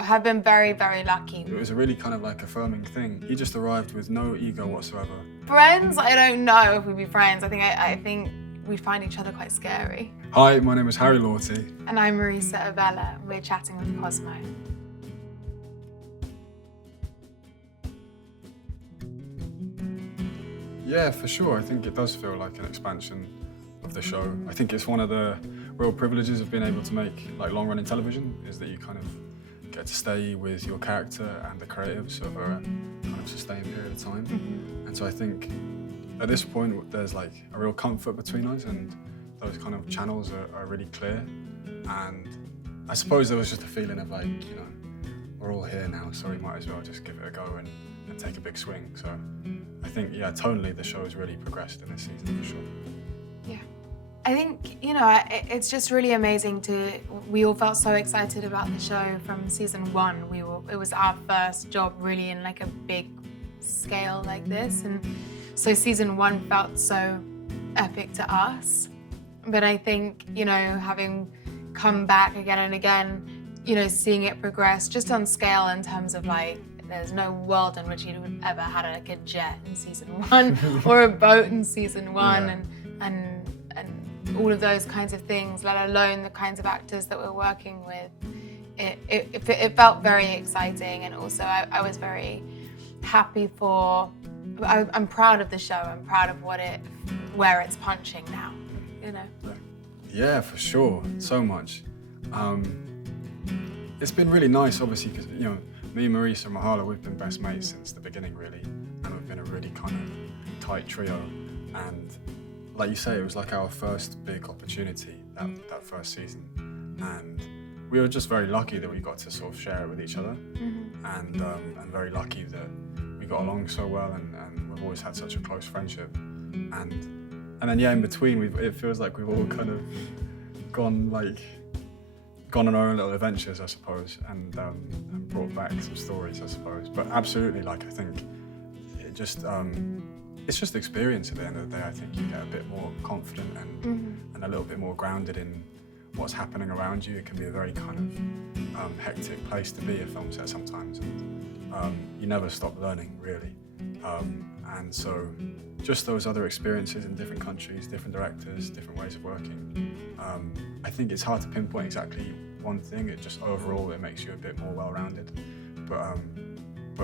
have been very, very lucky. It was a really kind of like affirming thing. He just arrived with no ego whatsoever. Friends, I don't know if we'd be friends. I think we find each other quite scary. Hi, my name is Harry Lawtey. And I'm Marisa Abela, and we're chatting with Cosmo. Yeah, for sure. I think it does feel like an expansion of the show. I think it's one of the real privileges of being able to make like long-running television, is that you kind of get to stay with your character and the creatives over a kind of sustained period of time. And so I think at this point there's like a real comfort between us, and those kind of channels are really clear. And I suppose there was just a feeling of like, you know, we're all here now, so we might as well just give it a go and take a big swing. So I think, yeah, tonally the show has really progressed in this season for sure. Yeah. I think, you know, it's just really amazing we all felt so excited about the show from season one. It was our first job really in like a big scale like this. And so season one felt so epic to us. But I think, you know, having come back again and again, you know, seeing it progress just on scale in terms of like, there's no world in which you would ever had like a jet in season one or a boat in season one, and all of those kinds of things, let alone the kinds of actors that we're working with. It felt very exciting, and also I was very happy I'm proud of the show. I'm proud of where it's punching now, you know. Yeah, for sure, so much. It's been really nice, obviously, because, you know, me, Marisa and Mahala, we've been best mates since the beginning, really, and we've been a really kind of tight trio. And like you say, it was like our first big opportunity that first season, and we were just very lucky that we got to sort of share it with each other, and very lucky that we got along so well, and we've always had such a close friendship, and then yeah, in between, it feels like we've all kind of gone on our own little adventures, I suppose, and brought back some stories, I suppose. But absolutely, like, I think it's just experience at the end of the day. I think you get a bit more confident and a little bit more grounded in what's happening around you. It can be a very kind of hectic place to be, a film set sometimes, and you never stop learning, really. And so just those other experiences in different countries, different directors, different ways of working, I think it's hard to pinpoint exactly one thing. It just overall it makes you a bit more well-rounded, but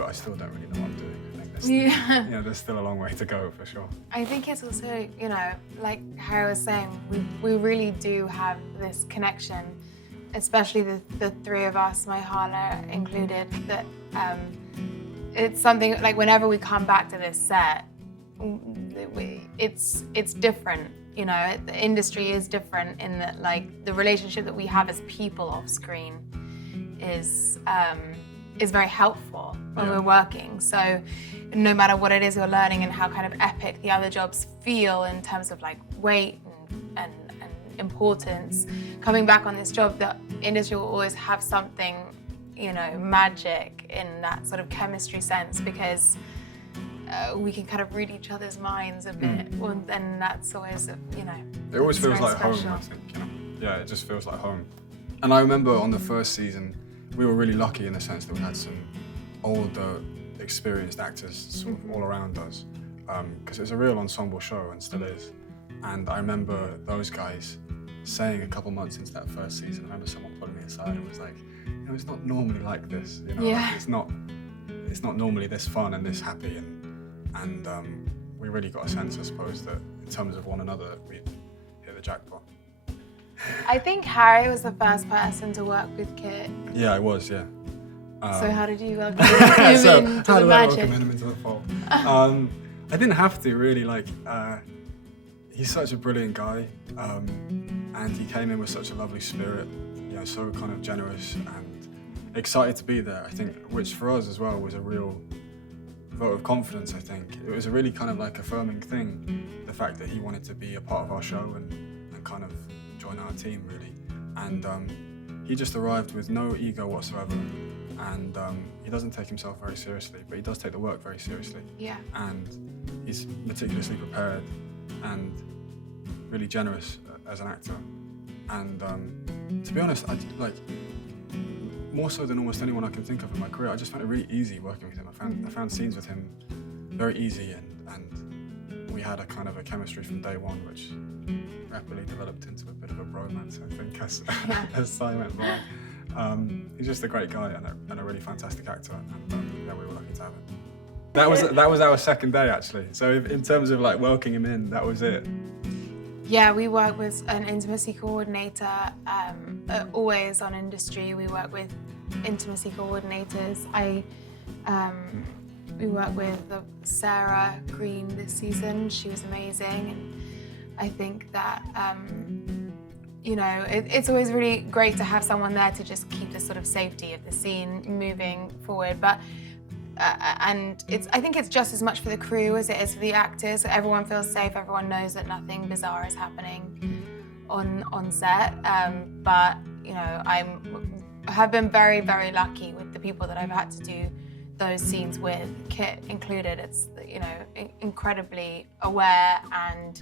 I still don't really know what I'm doing. I think there's still a long way to go for sure. I think it's also, you know, like Harry was saying, we really do have this connection, especially the three of us, Mahala included, that it's something like whenever we come back to this set, it's different. You know, the industry is different in that, like, the relationship that we have as people off screen is very helpful when we're working. So no matter what it is you're learning and how kind of epic the other jobs feel in terms of like weight and importance, coming back on this job, the industry will always have something, you know, magic in that sort of chemistry sense, because we can kind of read each other's minds a bit, and that's always, you know, it always feels like special. home, I think, you know? Yeah, it just feels like home. And I remember on the first season, we were really lucky in the sense that we had some older, experienced actors sort of all around us, because it's a real ensemble show and still is. And I remember those guys saying a couple months into that first season, I remember someone pulling me aside and was like, you know, it's not normally like this, you know, like, it's not normally this fun and this happy, and we really got a sense, I suppose, that in terms of one another, we'd hit the jackpot. I think Harry was the first person to work with Kit. Yeah, I was, yeah. So how did you welcome him into the magic? Welcome him into the fold? I didn't have to, really. Like, he's such a brilliant guy, and he came in with such a lovely spirit, you know, so kind of generous and excited to be there, I think, which for us as well was a real vote of confidence, I think. It was a really kind of like affirming thing, the fact that he wanted to be a part of our show and kind of join our team, really. And he just arrived with no ego whatsoever, and he doesn't take himself very seriously, but he does take the work very seriously. Yeah. And he's meticulously prepared and really generous as an actor. And to be honest, more so than almost anyone I can think of in my career, I just found it really easy working with him. I found scenes with him very easy, and we had a kind of a chemistry from day one, which rapidly developed into a bit of a bromance, I think, as time went by. He's just a great guy and a really fantastic actor, and yeah, we were lucky to have him. That was our second day, actually. So in terms of like welcoming him in, that was it. Yeah, we work with an intimacy coordinator. Always on industry, we work with intimacy coordinators. We work with Sarah Green this season. She was amazing, and I think that you know, it's always really great to have someone there to just keep the sort of safety of the scene moving forward. But and I think it's just as much for the crew as it is for the actors. Everyone feels safe. Everyone knows that nothing bizarre is happening on set. But you know, I have been very, very lucky with the people that I've had to do those scenes with, Kit included. It's, you know, incredibly aware and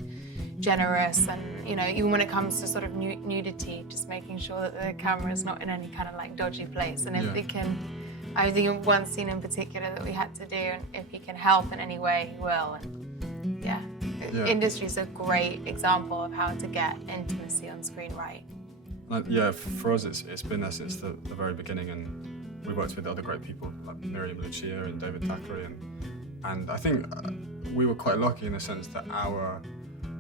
generous, and you know, even when it comes to sort of nudity, just making sure that the camera is not in any kind of like dodgy place. And if they can, I think one scene in particular that we had to do, and if he can help in any way, he will. And industry is a great example of how to get intimacy on screen right. Yeah, for us, it's been there since the very beginning, and we worked with other great people like Miriam Lucia and David Thackeray, and I think we were quite lucky in the sense that our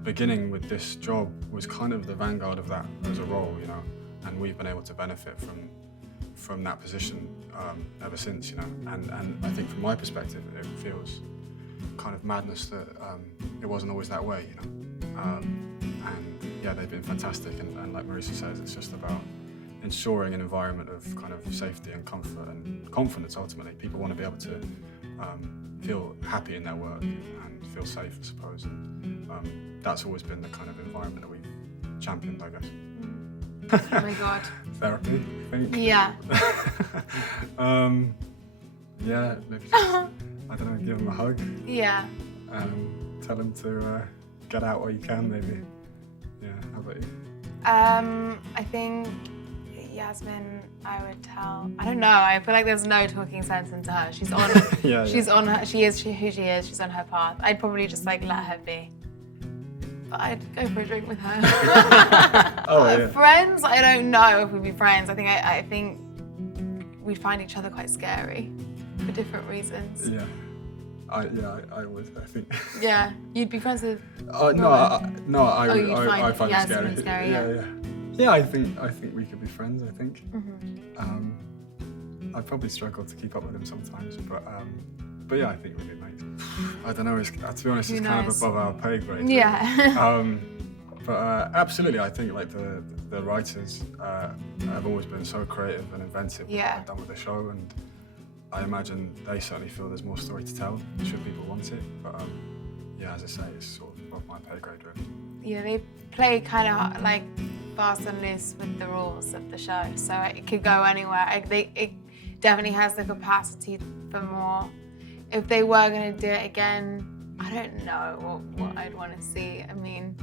beginning with this job was kind of the vanguard of that as a role, you know, and we've been able to benefit from that position ever since, you know, and I think from my perspective, it feels kind of madness that it wasn't always that way, you know, and yeah, they've been fantastic, and like Marisa says, it's just about ensuring an environment of kind of safety and comfort and confidence. Ultimately, people want to be able to feel happy in their work and feel safe, I suppose, and that's always been the kind of environment that we've championed, I guess. Oh my God. Therapy, I think. Yeah. Yeah, maybe just, I don't know, give him a hug. Yeah. Tell him to get out while you can, maybe. Yeah, how about you? I think Yasmin, I would tell. I don't know. I feel like there's no talking sense into her. She's on. On her. She is who she is. She's on her path. I'd probably just like let her be. But I'd go for a drink with her. Oh yeah. Friends? I don't know if we'd be friends. I think we'd find each other quite scary for different reasons. Yeah. I would. I think. Yeah. You'd be friends with. I find it Yasmin scary. Yeah, I think we could be friends, I think. I'd probably struggle to keep up with him sometimes, but yeah, I think we'd be mates. I don't know, to be honest, it's kind of above our pay grade. Yeah. But absolutely, I think like the writers have always been so creative and inventive with what they've done with the show, and I imagine they certainly feel there's more story to tell, should people want it. But yeah, as I say, it's sort of above my pay grade, really. Yeah, they play kind of like fast and loose with the rules of the show, so it could go anywhere. It definitely has the capacity for more. If they were going to do it again, I don't know what I'd want to see. I mean,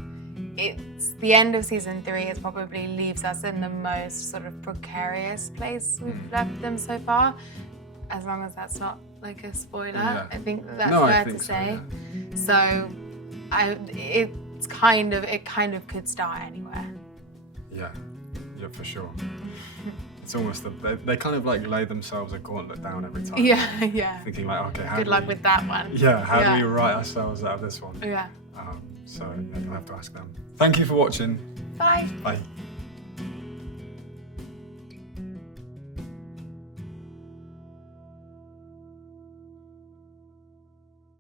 it's the end of season 3. It probably leaves us in the most sort of precarious place we've left them so far. As long as that's not like a spoiler, Yeah. I think that's fair to say. So, it kind of could start anywhere. Yeah, for sure. It's almost they kind of like lay themselves a gauntlet down every time. Yeah. Thinking like, okay, good luck with that one. Yeah, how do we write ourselves out of this one? Yeah. So yeah, you'll have to ask them. Thank you for watching. Bye. Bye.